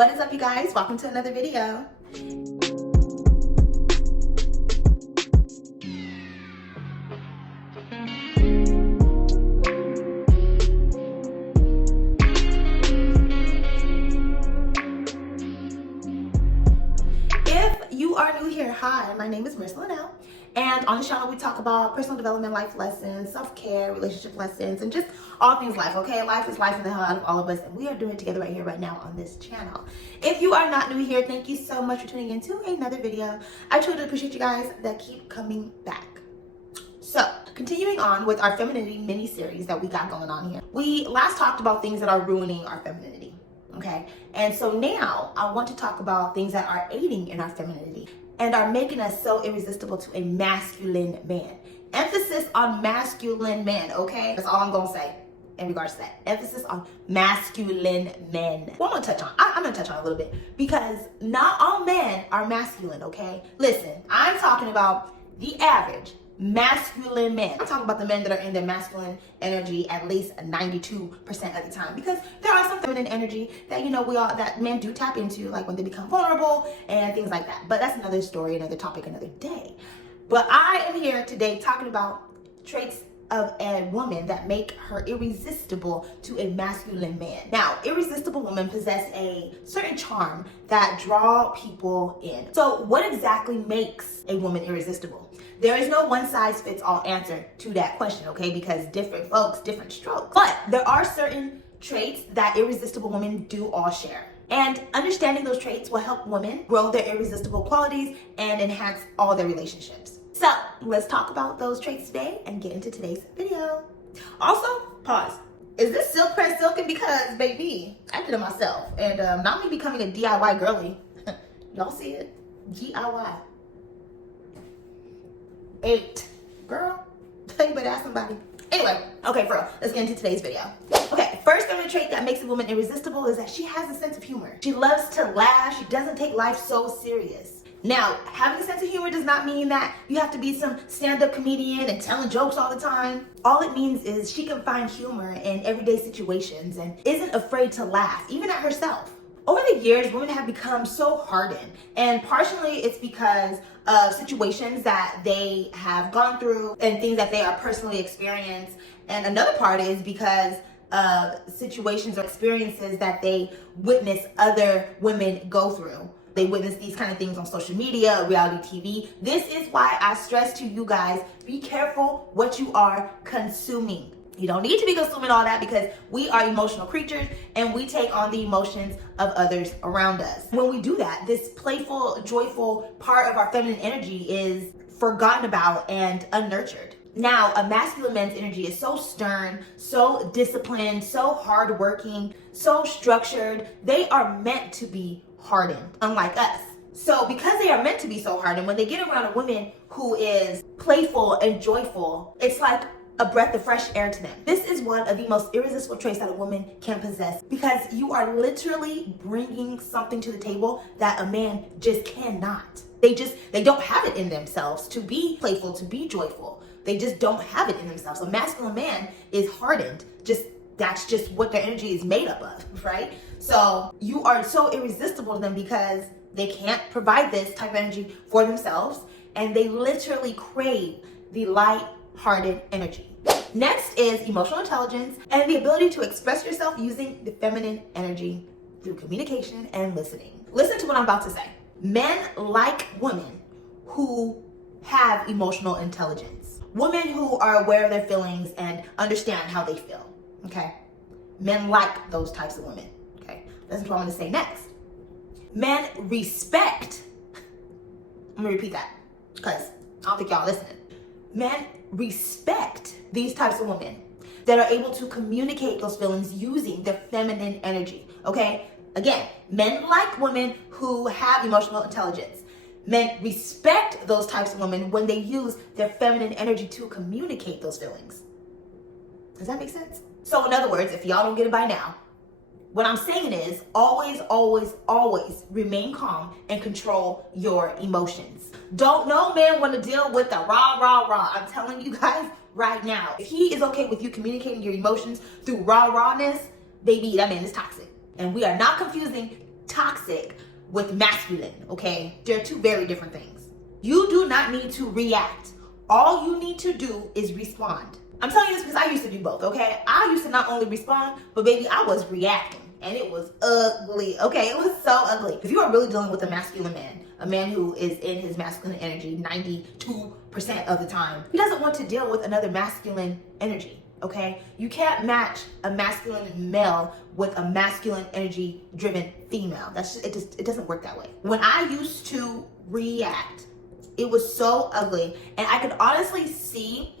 What is up, you guys? Welcome to another video. If you are new here, hi, my name is Marissa Linnell, and on the channel we talk about personal development, life lessons, self-care, relationship lessons, and just all things life, okay? Life is life in the hell out of all of us, and we are doing it together right here, right now on this channel. If you are not new here, thank you so much for tuning in to another video. I truly appreciate you guys that keep coming back. So, continuing on with our femininity mini-series that we got going on here. We last talked about things that are ruining our femininity, okay? And so now I want to talk about things that are aiding in our femininity and are making us so irresistible to a masculine man. Emphasis on masculine men, okay? That's all I'm gonna say in regards to that. Emphasis on masculine men. Well, I'm gonna touch on a little bit because not all men are masculine, okay? Listen, I'm talking about the average masculine men. I'm talking about the men that are in their masculine energy at least 92% of the time, because there are some feminine energy that, you know, that men do tap into, like when they become vulnerable and things like that. But that's another story, another topic, another day. But I am here today talking about traits of a woman that make her irresistible to a masculine man. Now, irresistible women possess a certain charm that draw people in. So what exactly makes a woman irresistible? There is no one size fits all answer to that question, okay? Because different folks, different strokes. But there are certain traits that irresistible women do all share. And understanding those traits will help women grow their irresistible qualities and enhance all their relationships. So let's talk about those traits today and get into today's video. Also, pause. Is this silk press silken? Because baby, I did it myself. And not me becoming a DIY girly. Y'all see it? DIY. 8. Girl, you better ask somebody. Anyway, okay, for real, let's get into today's video. Okay, first feminine trait that makes a woman irresistible is that she has a sense of humor. She loves to laugh. She doesn't take life so serious. Now, having a sense of humor does not mean that you have to be some stand-up comedian and telling jokes all the time. All it means is she can find humor in everyday situations and isn't afraid to laugh, even at herself. Over the years, women have become so hardened, and partially it's because of situations that they have gone through and things that they are personally experienced. And another part is because of situations or experiences that they witness other women go through. They witness these kind of things on social media, reality TV. This is why I stress to you guys, be careful what you are consuming. You don't need to be consuming all that because we are emotional creatures and we take on the emotions of others around us. When we do that, this playful, joyful part of our feminine energy is forgotten about and unnurtured. Now, a masculine man's energy is so stern, so disciplined, so hardworking, so structured. They are meant to be hardened, unlike us. So because they are meant to be so hardened, when they get around a woman who is playful and joyful, it's like a breath of fresh air to them. This is one of the most irresistible traits that a woman can possess, because you are literally bringing something to the table that a man just cannot. They don't have it in themselves to be playful, to be joyful. They just don't have it in themselves. A masculine man is hardened. That's just what their energy is made up of, right? So you are so irresistible to them because they can't provide this type of energy for themselves, and they literally crave the light-hearted energy. Next is emotional intelligence and the ability to express yourself using the feminine energy through communication and listening. Listen to what I'm about to say. Men like women who have emotional intelligence. Women who are aware of their feelings and understand how they feel, okay? Men like those types of women, okay? Listen to what I'm gonna say next. Men respect, I'm gonna repeat that because I don't think y'all listening. Men respect these types of women that are able to communicate those feelings using their feminine energy, okay? Again, men like women who have emotional intelligence. Men respect those types of women when they use their feminine energy to communicate those feelings. Does that make sense? So in other words, if y'all don't get it by now, what I'm saying is always, always, always remain calm and control your emotions. Don't no man want to deal with the rah, rah, rah. I'm telling you guys right now, if he is okay with you communicating your emotions through rah, rawness, baby, that man is toxic. And we are not confusing toxic with masculine, okay? They're two very different things. You do not need to react. All you need to do is respond. I'm telling you this because I used to do both, okay? I used to not only respond, but baby, I was reacting. And it was ugly, okay? It was so ugly. If you are really dealing with a masculine man, a man who is in his masculine energy 92% of the time, he doesn't want to deal with another masculine energy, okay? You can't match a masculine male with a masculine energy driven female. That's just, it doesn't work that way. When I used to react, it was so ugly. And I could honestly see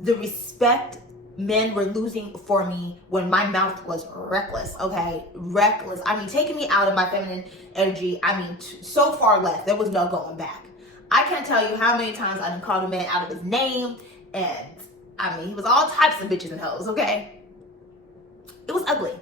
the respect men were losing for me when my mouth was reckless, okay? Reckless. I mean, taking me out of my feminine energy, I mean, so far left. There was no going back. I can't tell you how many times I done called a man out of his name, and I mean, he was all types of bitches and hoes, okay? It was ugly.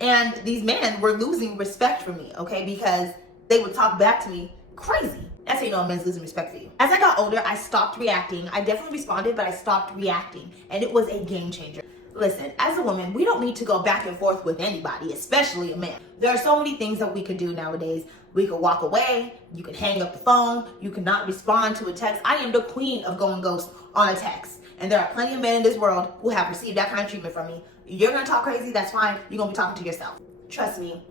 And these men were losing respect for me, okay? Because they would talk back to me crazy. That's how you know a man's losing respect for you. As I got older, I stopped reacting. I definitely responded, but I stopped reacting. And it was a game changer. Listen, as a woman, we don't need to go back and forth with anybody, especially a man. There are so many things that we could do nowadays. We could walk away. You can hang up the phone. You cannot respond to a text. I am the queen of going ghost on a text. And there are plenty of men in this world who have received that kind of treatment from me. You're going to talk crazy. That's fine. You're going to be talking to yourself. Trust me.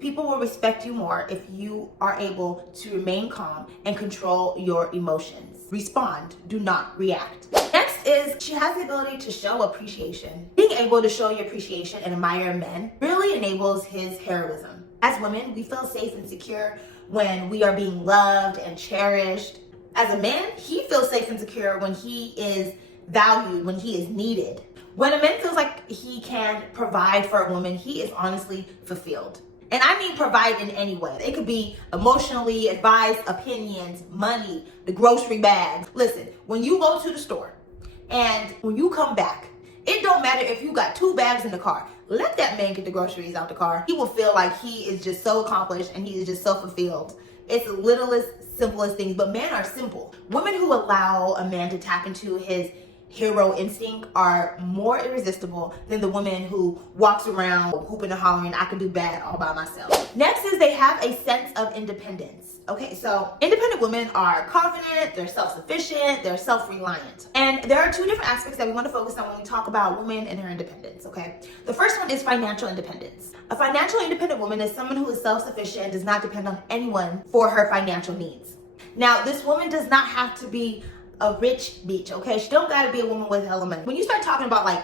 People will respect you more if you are able to remain calm and control your emotions. Respond, do not react. Next is she has the ability to show appreciation. Being able to show your appreciation and admire men really enables his heroism. As women, we feel safe and secure when we are being loved and cherished. As a man, he feels safe and secure when he is valued, when he is needed. When a man feels like he can provide for a woman, he is honestly fulfilled. And I mean provide in any way. It could be emotionally, advice, opinions, money, the grocery bags. Listen, when you go to the store and when you come back, it don't matter if you got 2 bags in the car. Let that man get the groceries out the car. He will feel like he is just so accomplished and he is just so fulfilled. It's the littlest, simplest things, but men are simple. Women who allow a man to tap into his hero instinct are more irresistible than the woman who walks around hooping and hollering, I can do bad all by myself. Next is they have a sense of independence. Okay, so independent women are confident, they're self-sufficient, they're self-reliant. And there are 2 different aspects that we want to focus on when we talk about women and their independence, okay? The first one is financial independence. A financial independent woman is someone who is self-sufficient and does not depend on anyone for her financial needs. Now, this woman does not have to be a rich bitch, okay? She don't gotta be a woman with hella money. When you start talking about like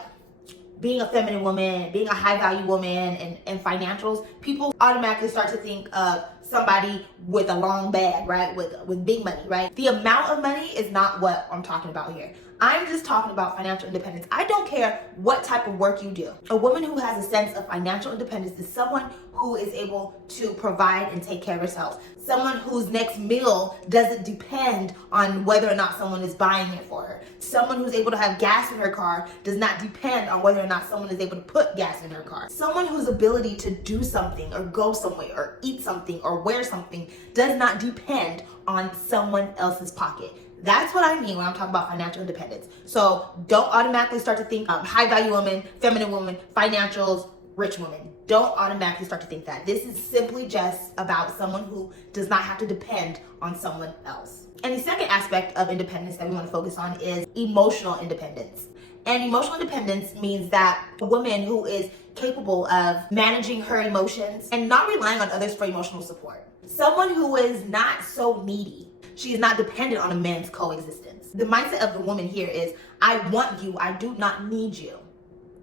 being a feminine woman, being a high value woman and financials, people automatically start to think of somebody with a long bag, right? With big money, right? The amount of money is not what I'm talking about here. I'm just talking about financial independence. I don't care what type of work you do. A woman who has a sense of financial independence is someone who is able to provide and take care of herself. Someone whose next meal doesn't depend on whether or not someone is buying it for her. Someone who's able to have gas in her car does not depend on whether or not someone is able to put gas in her car. Someone whose ability to do something or go somewhere or eat something or wear something does not depend on someone else's pocket. That's what I mean when I'm talking about financial independence. So don't automatically start to think high value woman, feminine woman, financials, rich woman. Don't automatically start to think that. This is simply just about someone who does not have to depend on someone else. And the second aspect of independence that we want to focus on is emotional independence. And emotional independence means that a woman who is capable of managing her emotions and not relying on others for emotional support. Someone who is not so needy. She is not dependent on a man's coexistence. The mindset of the woman here is, I want you, I do not need you,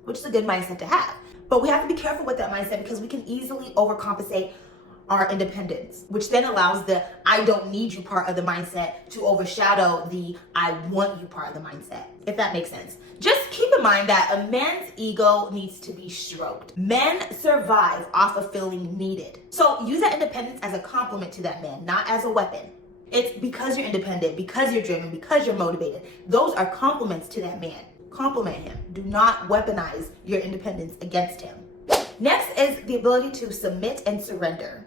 which is a good mindset to have. But we have to be careful with that mindset because we can easily overcompensate our independence, which then allows the I don't need you part of the mindset to overshadow the I want you part of the mindset, if that makes sense. Just keep in mind that a man's ego needs to be stroked. Men survive off of feeling needed. So use that independence as a compliment to that man, not as a weapon. It's because you're independent, because you're driven, because you're motivated. Those are compliments to that man. Compliment him. Do not weaponize your independence against him. Next is the ability to submit and surrender.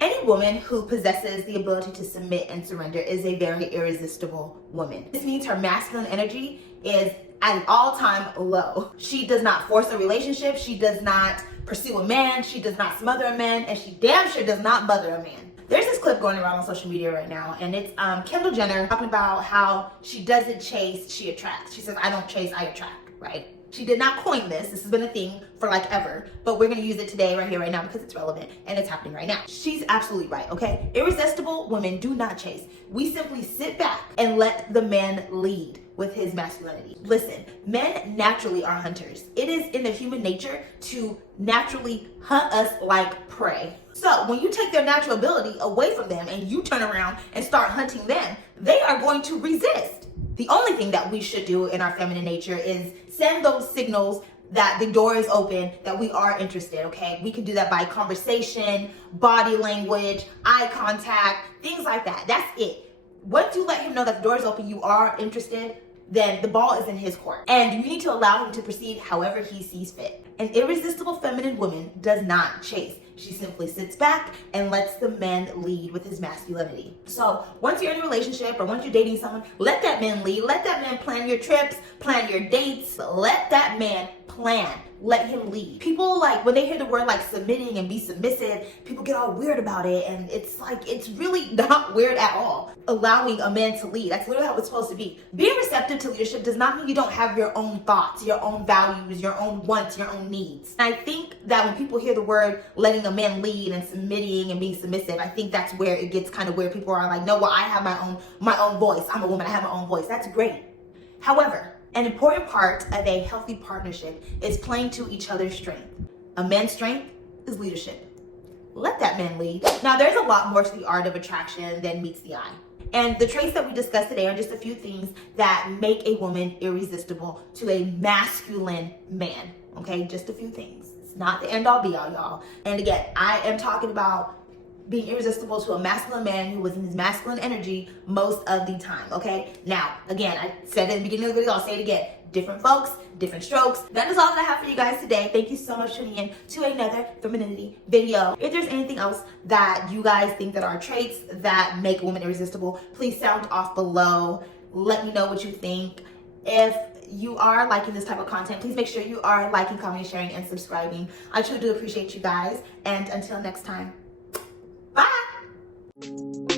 Any woman who possesses the ability to submit and surrender is a very irresistible woman. This means her masculine energy is at an all-time low. She does not force a relationship. She does not pursue a man. She does not smother a man. And she damn sure does not mother a man. There's this clip going around on social media right now, and it's Kendall Jenner talking about how she doesn't chase, she attracts. She says, I don't chase, I attract, right? She did not coin this. This has been a thing for like ever, but we're gonna use it today, right here, right now, because it's relevant and it's happening right now. She's absolutely right, okay? Irresistible women do not chase. We simply sit back and let the man lead with his masculinity. Listen, men naturally are hunters. It is in their human nature to naturally hunt us like prey. So when you take their natural ability away from them and you turn around and start hunting them, they are going to resist. The only thing that we should do in our feminine nature is send those signals that the door is open, that we are interested, okay? We can do that by conversation, body language, eye contact, things like that. That's it. Once you let him know that the door is open, you are interested, then the ball is in his court. And you need to allow him to proceed however he sees fit. An irresistible feminine woman does not chase. She simply sits back and lets the man lead with his masculinity. So once you're in a relationship or once you're dating someone, let that man lead. Let that man plan your trips, plan your dates. Let that man plan. Let him lead. People, like, when they hear the word like submitting and be submissive, people get all weird about it, and it's like, it's really not weird at all. Allowing a man to lead, that's literally how it's supposed to be. Being receptive to leadership does not mean you don't have your own thoughts, your own values, your own wants, your own needs. And I think that when people hear the word letting a man lead and submitting and being submissive, I think that's where it gets kind of where people are like, no, well, I have my own voice. I'm a woman, I have my own voice. That's great. However, an important part of a healthy partnership is playing to each other's strength. A man's strength is leadership. Let that man lead. Now, there's a lot more to the art of attraction than meets the eye. And the traits that we discussed today are just a few things that make a woman irresistible to a masculine man. Okay, just a few things. It's not the end all be all, y'all. And again, I am talking about being irresistible to a masculine man who was in his masculine energy most of the time, okay? Now, again, I said it in the beginning of the video, I'll say it again. Different folks, different strokes. That is all that I have for you guys today. Thank you so much for tuning in to another femininity video. If there's anything else that you guys think that are traits that make a woman irresistible, please sound off below. Let me know what you think. If you are liking this type of content, please make sure you are liking, commenting, sharing, and subscribing. I truly do appreciate you guys. And until next time, bye.